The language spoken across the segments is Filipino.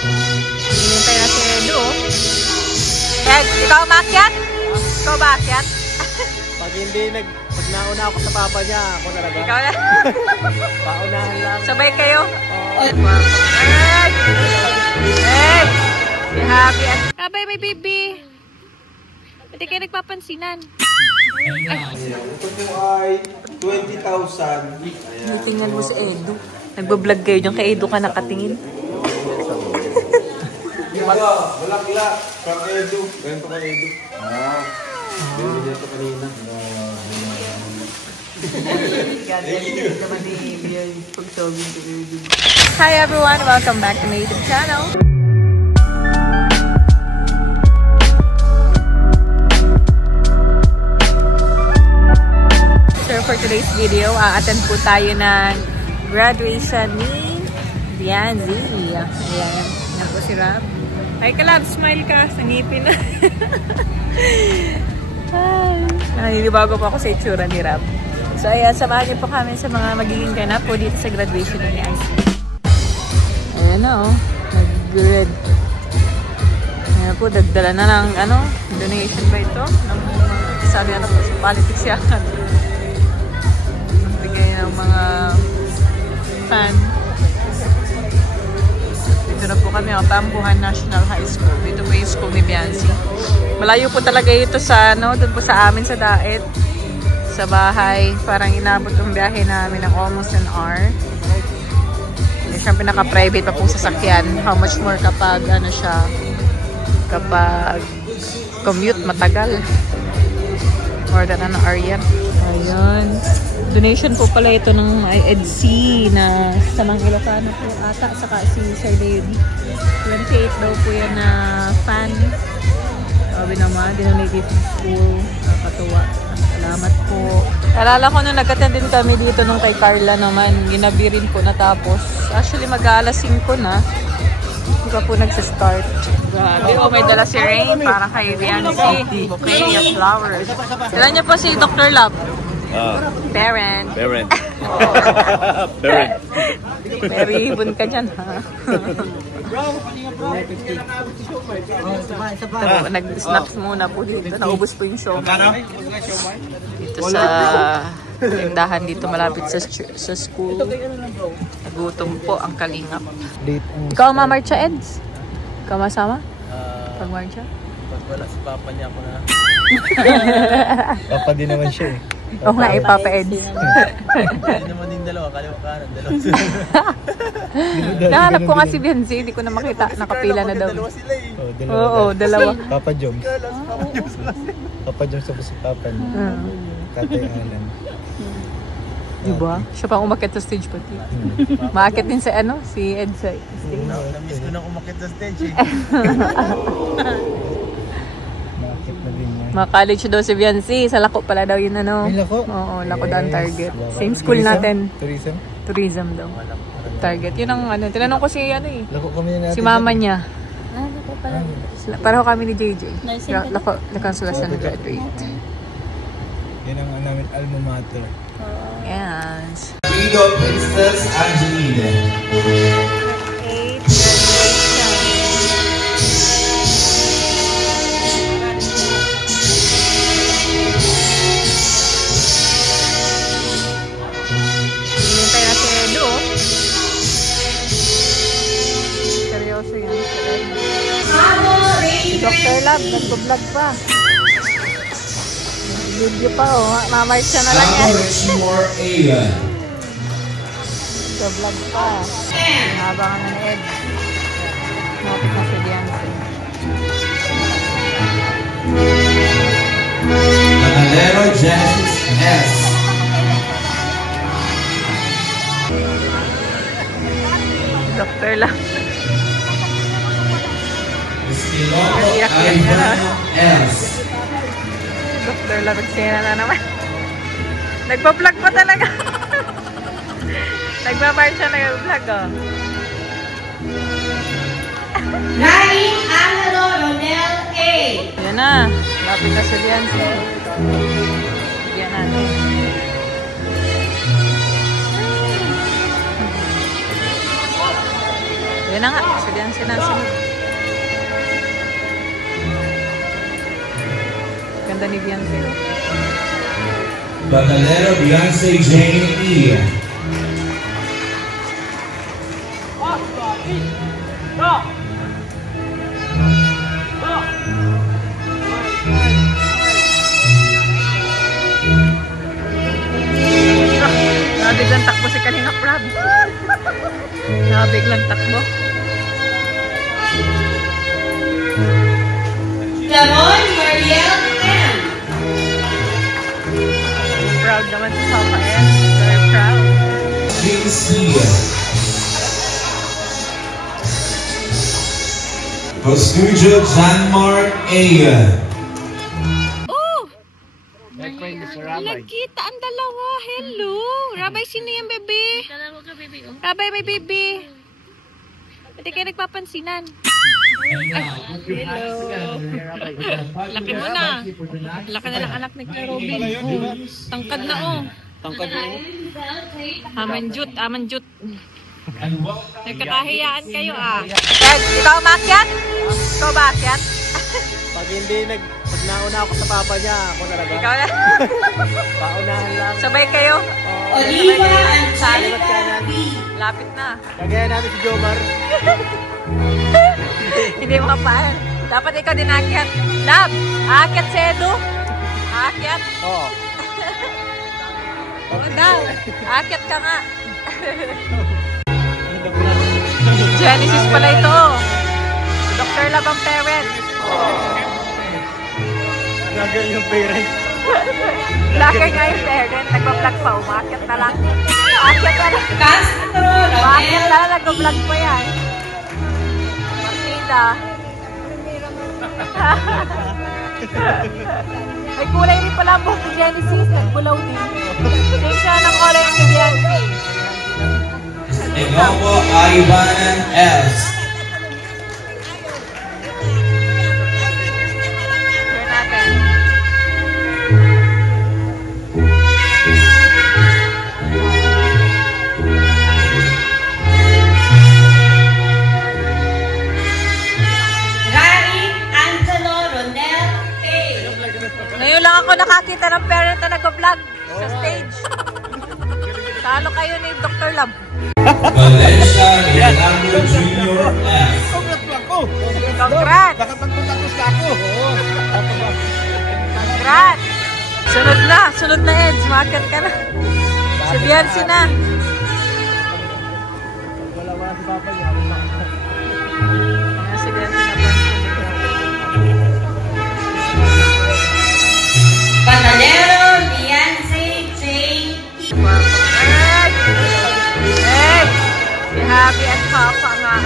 Hinihintay na si Edu. Ed, ikaw umakyat? Ikaw ba akyat? Pag nauna ako sa papa niya, ako talaga. Ikaw na. Paunahan lang. Sabay kayo? Ed! Ed! Si Happy at... Abay, may baby. Hindi kayo nagpapansinan. Ito po ay 20,000. Tingnan mo si Edu. Nagbablog kayo dyan. Kay Edu ka nakatingin. Wala. From Edu. Ganito ka Edu. Binili niya ito kanina. Hi everyone! Welcome back to my YouTube channel. So for today's video, attend po tayo ng graduation ni Bianzi. Ayan. Yan po si Rab. Ay, Kalab, smile ka. Sa ngipin na. Naninibago po ako sa itsura ni Rab. So ayan, samahan niyo po kami sa mga magiging ganap po dito sa graduation ni Bianzi. Ayan na oh. Nag-grad. Ayan po, dagdala na ng donation ba ito? Sabi po sa politics yan. Bigay ng mga fan. Dito na po kami, Pambuhan National High School. Dito po yung school ni Bianzi. Malayo po talaga ito sa, doon po sa amin sa Daet. Sa bahay. Parang inabot yung biyahe namin ng almost an hour. Hindi siyang pinaka-private pa pong sasakyan. How much more kapag, kapag commute, matagal. More than an hour yan. Ayun. Donation po pala ito ng EDC na sa mga Ilocano po ata. Saka si Sir Lady. 28 daw po yan na fan. Sabi naman, dinonate sa school. Nakakatuwa. Salamat po. Alala ko nung nag-attend din kami dito nung kay Carla naman. Ginabi rin po natapos. Actually, mag-aalas 5 na. Hindi pa po nagsistart. Grabe. Oh, may dala si Rain para kay Bianzi. Bouquet of flowers. Dala niyo po si Dr. Love. Parent. Parent. Very ibon ka dyan, ha? Nag-snaps muna po dito. Naubos po yung show. Dito sa tindahan dito malapit sa school. Nagutom po ang kalingap. Ikaw mamarcha, Eds? Ikaw masama? Pag-marcha? Pag wala si papa niya ako na. Papa din naman siya eh. Oo nga, Papa Eds. Hindi naman din dalawa, kaliwa kanan, dalawa sila. Nahanap ko nga si Bianzi, hindi ko na makita. Nakapila na daw. Dalawa sila eh. Oo, dalawa. Papa Joms. Papa Joms ako si Papa niya. Tatay Alan. Diba? Siya pang umakit sa stage pati. Maakit din sa si Ed sa stage. Na-miss ko nang umakit sa stage eh. Nakakit na din niya. Mga-college daw si Bianzi. Sa Lako pala daw yun May Lako? Oo, Lako daw ang target. Same school natin. Tourism? Tourism daw. Target. Yun ang tinanong ko si Lako kami natin. si mama niya. Lako pala. Pareho kami ni JJ. Lako sila sa nag-graduate. Yan ang namin alma mater. Yes. Ligo Princess Angelina. 8 graduation. Hinihintay na si Edu. Seryoso yan. Si Dr. Lab, nagpo-vlog pa. Video pa mamarch siya na lang yan. Nagpo-vlog pa. Hinabangan na ni Ed. Mapit na si Bianzi. Manalero Genesis S. Dr. Lab. Ivano S. Dr. Lab, nagsina na naman. Nagpa-vlog pa talaga. Nagpa-march siya, nag-vlog Naing Angelo Ronel A. Yan na. Lapit na sa Bianzi. Yan natin. Yan na nga. Sige ang sinasunod. Ganda ni Beyonce. Batalero Beyonce Jane E. Nabiglang takbo si Kalinga Prab. Nabiglang takbo. Lamon Mariel M. Proud naman si Papa S. Very proud. James E. Postujo Janmark A. Nagkita ang dalawa. Hello. Rabay, sino yung bebe? Rabay, may bebe. Pati kayo nagpapansinan. Ay, hello. Laki mo na. Laki na ng anak ni Kuya Robin. Oh, tangkad na oh. Tangkad mo. Amanjut, amanjut. Nagkakahiyaan kayo ah. Ed, ikaw umakyat? Ikaw umakyat? Pag nauna ako sa papa niya, ako talaga. Ikaw na. Paunahan lang. Sabay kayo? Oliva Salimat Angelica kanan. B. Lapit na. Kagaya namin si Jomar. Hindi mo kapaan. Dapat ikaw din aakyat. Lab, aakyat si Edu. Aakyat. Oo. Oo daw. Aakyat ka nga. Genesis pala ito. Dr. Lab ang parent. Nagay yung parents. Laki nga yung parent. Nagpa-vlog pa. Umakyat na lang. Aakyat na lang. Castro Umakyat Rodel na lang. Nagpa-vlog pa yan. Martita. May kulay rin pala ang buhok ni Genesis. Nagbulaw din. Same siya ng kulay ni Beyonce. Enopo Ivan S. Hear natin. Rari Angelo Ronel A. Ngayon lang ako nakakita ng parent na nag-vlog sa stage. Talo kayo ni Dr. Lab. Valencia Leonardo Jr. F. Congrats! Nakapagpuntakos na ako. Congrats! Sunod na Eds. Market ka na. Si Beyonce na. Wala si papa niya. Ayan, si Beyonce na pa. Batalero Beyonce Jane E. Hey! Si Happy at Papa nga.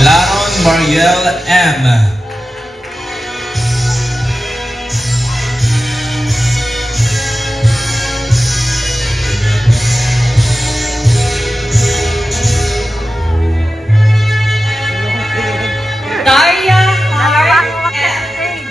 Laron Mariel M. Daria Dalawa Hart ang umakyat sa F. stage.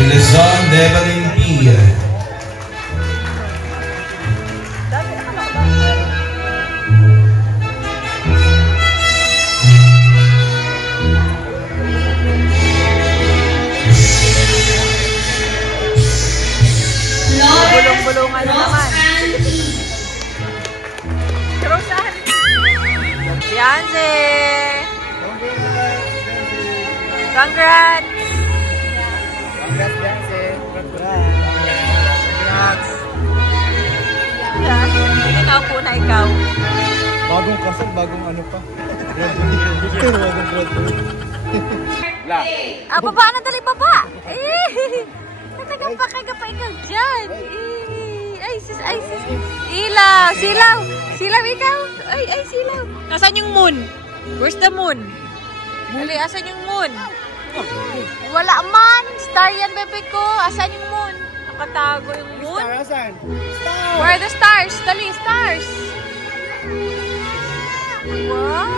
Ilizon Devlin P. Flores Bulong-bulungan na naman. Rosanne E. Rosan! Beyonce! Congrats! Congrats, Beyonce. Congrats. Ikaw po na ikaw. Bagong kasal, bagong ano pa. Graduate. Bagong graduate. Black. Baba na dali, baba! Nagagapa pa ikaw dyan. Ay, sis. Ilaw, silaw ikaw. Ay, silaw. Nasaan yung moon? Where's the moon? Dali, asan yung moon? Wala man. Star yan, bebe ko. Asan yung moon? Nakatago yung moon. Star, asan? Where are the stars? Dali, stars. Wow.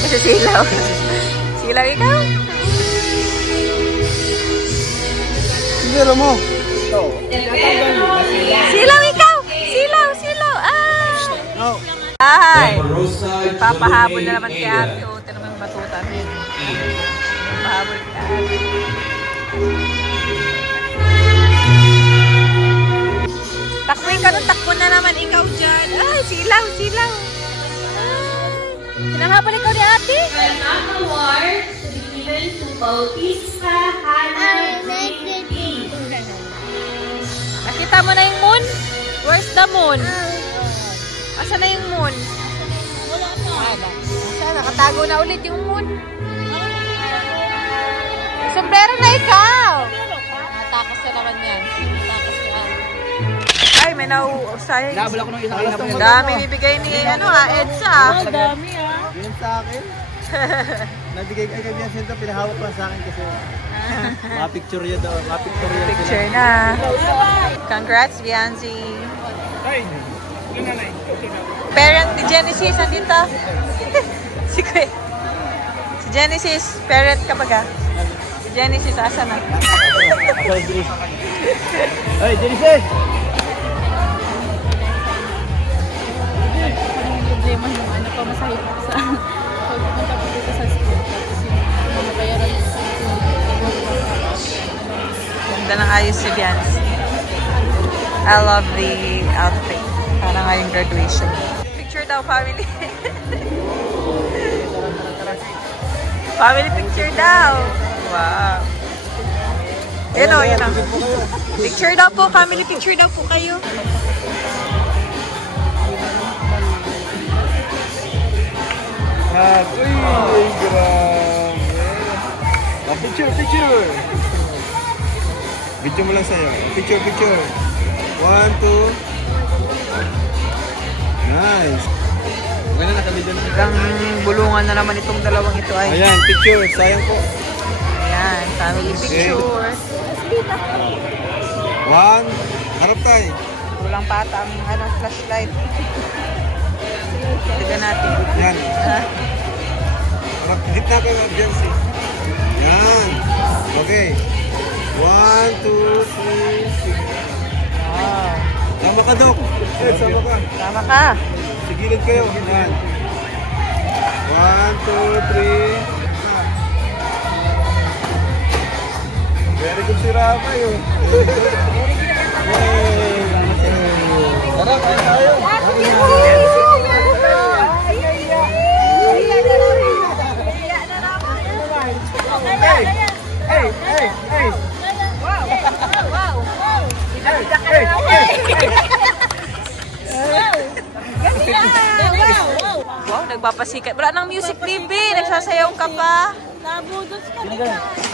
Kasi silaw. Silaw ikaw? Siguro mo. Silaw ikaw! Silaw! No. Ay! Papahabol na naman kay ate. O, ito naman yung batutan. Papahabol kay ate. Takboy ka nun, takbo na naman ikaw dyan. Ay, silaw! Ay! Hinahabol ikaw ni ate? An award to be given to Bautista Hannah JP. Nakita mo na yung moon? Where's the moon? Asa na yung moon? Wala na. Asa, nakatago na ulit yung moon. Sombrero na ikaw! Takas na naman yan. Takas ka. Ay, may nauusay. Nabala ko ng isang alas ng Dami bibigay ni Edsa. Dami Yun sa akin. Nabigay kay Bianca ito, pinahawak lang sa akin kasi mapicture yun daw. Picture na. Congrats, Bianzi. Parent ni Genesis, andito. Si Genesis, parent ka baga? Si Genesis, asa na? Hey, Genesis! Problema yung ano pa masahip sa pagpunta po dito sa school. Tapos yung mabayaran sa Ganda ng ayos si Bianzi. I love the outfit. Parang ngayong graduation. Picture daw, family. Family picture daw. Wow. Yun o, yun o. Picture daw po, family picture daw po kayo. Uy, grabe. Picture. Video mo lang sa'yo. Picture. 1, 2. Nice. Maganda nakabidyo na. Hanggang bulungan na naman itong dalawang ito ay. Ayan, picture. Sayang po. Ayan, family picture. 1. Harap tayo. Kulang pa ata ang flashlight. Tignan natin. Yan. Gitna kayo ng Bianca. Yan. Okay. 1, 2, 3, 4. Wow. Tama ka, Dok. Sama ka. Tama ka. Sigilid kayo. Yan. 1, 2, 3. Very good si Rafa yun. Tara, kain tayo. Hey. Wow, nagpapasikat. Wala nang music, baby. Nagsasayaw ka pa. nabudos ka na.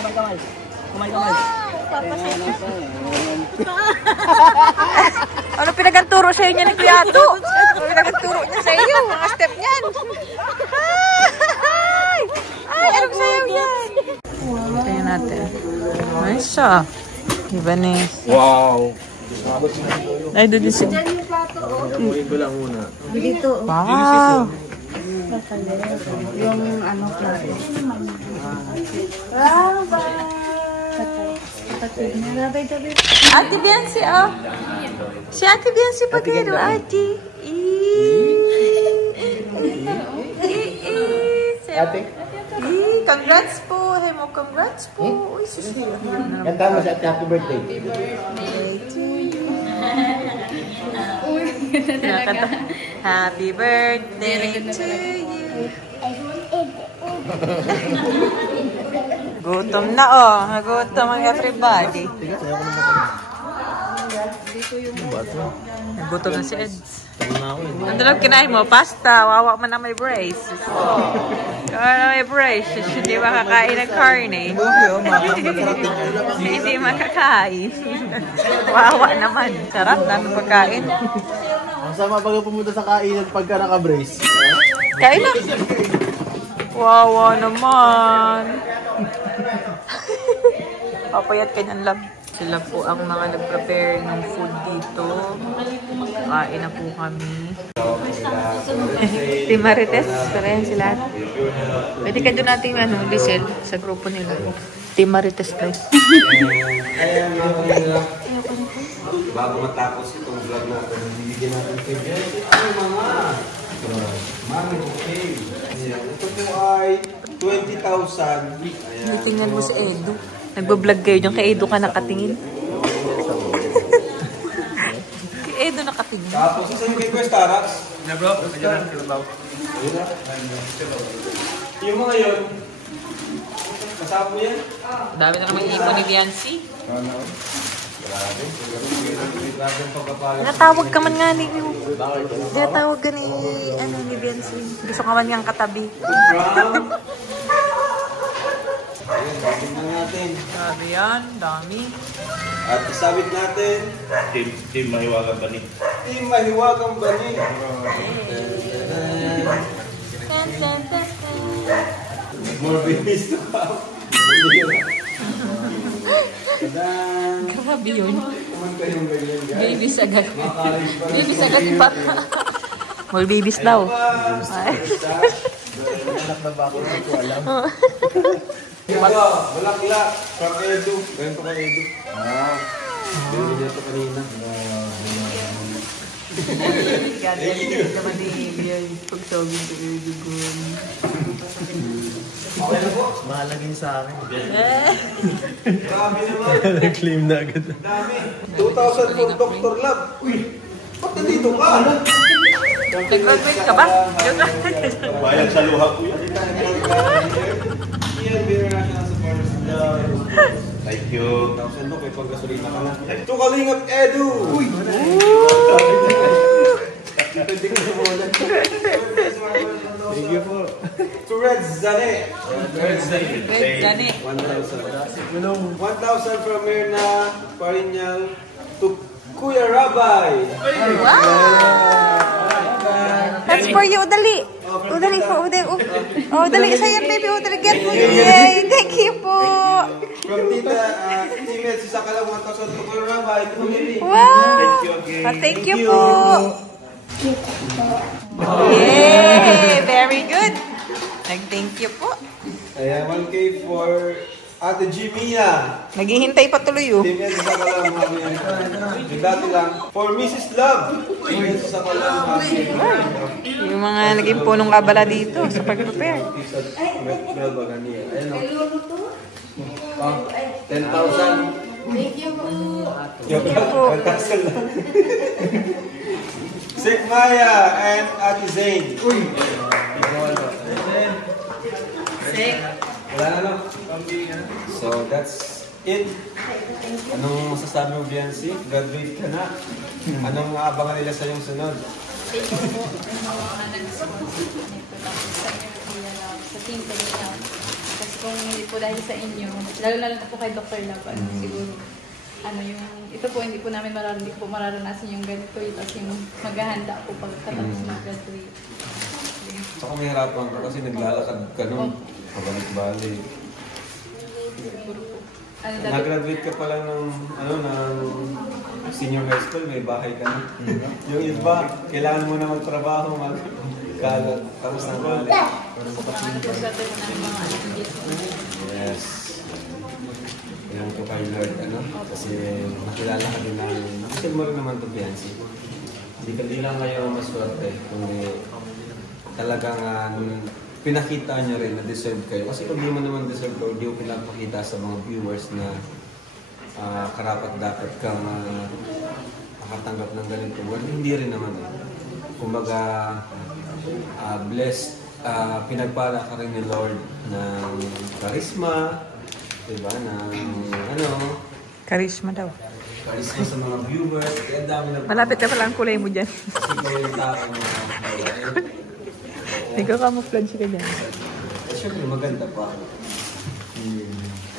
Kamay. Ano pinaganturo sa inyo ni Kuya Ato? Ano pinaganturo niya sa iyo? Mga step niyan. Ay, anong sayaw yan? Tingnan natin. Nice siya. Ibanez. Wow. Ay, doon si... Kunin ko lang muna. Wow. Yung ano plato. Ate Bianci, oh. Si Ate Bianci Pagero, Ate. Ate? Congrats po. Hey mo, congrats po. Uy, susunod. Kanta mo sa happy birthday. Kinakanta. Happy birthday to you. Gutom na, oh. Nagutom ang everybody. Dito yung bato. Nagutom na si Eds. Tama na ako eh. Ano lang kinain mo? Pasta. Wawa man na may brace. Wawa na may brace. Hindi makakain ng karne. Hindi makakain. Wawa naman. Sarap. Dami pagkain. Ang sama pag pumunta sa kainan pagka naka-brace. Kain na. Wawa naman. Papayat kanyan lang. Sila po ang mga nag-prepare ng food dito. Kain na po kami. Team Marites, parehan sila. Pwede ka doon natin Lisel sa grupo nila. Team Marites daw. Bago matapos itong vlog natin, bibigyan natin kay Jesse ang mga Mami okay. Ito po ay 20,000. Ayan. Tingnan mo si Edu. Nagbablog kayo dyan. Kay Edu ka nakatingin. Kay Edu nakatingin. Tapos, saan yung kay Quest Tarax? Na bro, kanya na. Yung mga yun, kasama mo yan? Dami na naman ipon ni Biancy. Natawag ka man nga ni Natawag ka ni Biancy. Gusto ka man niyang katabi. Ayan, bakit na natin. Sabi yan, dami. At isabit natin. Team Mahiwagang Bani. Team Mahiwagang Bani. More babies to come. Grabe yun. Kumanta yung ganyan, guys. Babies agad. Babies agad pa. More babies daw. Anak na ba ako? Hindi ko alam. Bulaklak from Edu. Ganito kay Edu. Bili niya ito kanina. Gagaling naman ni pagsawin ko Edu. Okay na po. Mahalagin sa akin. Grabe naman. Nag-claim na agad. Dami. 2,000 for Dr. Love. Uy, ba't nandito ka? Nag-graduate ka ba? Bayad sa luha ko yan. Thank you. 1,000 no, kay pag-gasolina ka na. Ito Kalingap Edu! Uy! Thank you po. To Red Zane. Red Zane. 1,000 from Mirna Parinyal to Kuya Rabay. That's for you, Udali. Udali po, Udali. Udali, sa'yo, baby. Udali, get mo. Yay! Thank you po. From Tita, Timet, si Sakala, 1,000 to Kuya Rabay. Wow! Thank you po. Yay! Very good. Thank you po. Ayan, 1K for Ate Jimia. Naghihintay pa tuloy oh. Timet, si Sakala, yung dati lang. For Mrs. Love. Timet, si Sakala, Yung mga naging punong kabala dito sa pag-prepare. Ayan o. 10,000. Thank you po. Joke lang. 10,000 lang. Sik Maya and Ate Zane. Uy! Sik. Wala na lang. So that's it. Anong masasabi mo, Biancy? Graduate ka na. Anong aabangan nila sa iyong sunod? Sa team ko nila. Kasi kung hindi po dahil sa inyo, lalo po kay Dr. Laban, siguro, ito po hindi po namin mararanasan yung ganito, tapos yung maghahanda po pagkatapos mag-graduate. Saka may harapan ka kasi naglalakad ka nung pabalik-balik. Siguro po. Nag-graduate ka pala ng senior high school, may bahay ka na. Yung iba, kailangan mo na magtrabaho, tapos ng balik. Pagkatapos po namin mga anak dito. Yes. Yung to kay Lord, kasi nakilala ka din namin. Nakasal mo rin naman to, Biancy. Hindi lang kayo maswerte, kundi talagang pinakita nyo rin na deserve kayo. Kasi kung di mo naman deserve ko, di mo pinapakita sa mga viewers na karapat-dapat kang makatanggap ng ganito. Well, hindi rin naman. Kumbaga, blessed, pinagpala ka rin ni Lord ng charisma, diba? Ng Charisma daw. Paris ko sa mga viewers. Kaya dami na... Malapit na pala ang kulay mo dyan. Kasi ikaw yung tao na... Nagka-camouflage ka dyan. Siyempre, maganda pa.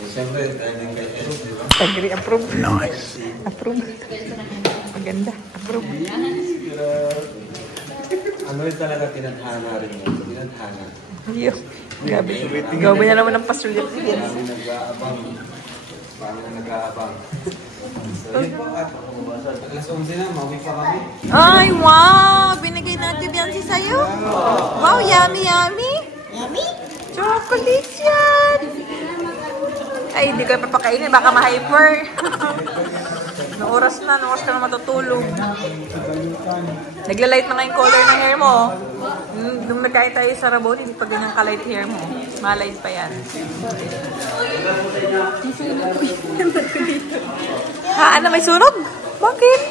Siyempre, dahil kay Eros, di ba? Agree, approve. Nice. Approve. Maganda, approve. Ano yung talaga tinadhana rin mo? Tinadhana. Iyo. Gabi. Gabi na naman ng pasulit. Parang nag-aabang. Parang nag-aabang. So, yun po. At alas 11 na, mauwi pa kami. Ay, wow! Binigay natin yan si sa'yo. Wow, yummy, yummy. Yummy? Chocolates yan. Ay, hindi ko papakainin. Baka ma-hyper. Noong oras ka na matutulog. Nagla-light na nga yung color ng hair mo. Nung nagkain tayo sa Rabon, hindi pa ganyang ka-light hair mo. Ma-light pa yan. Ha, ano, may sunog? Bakit?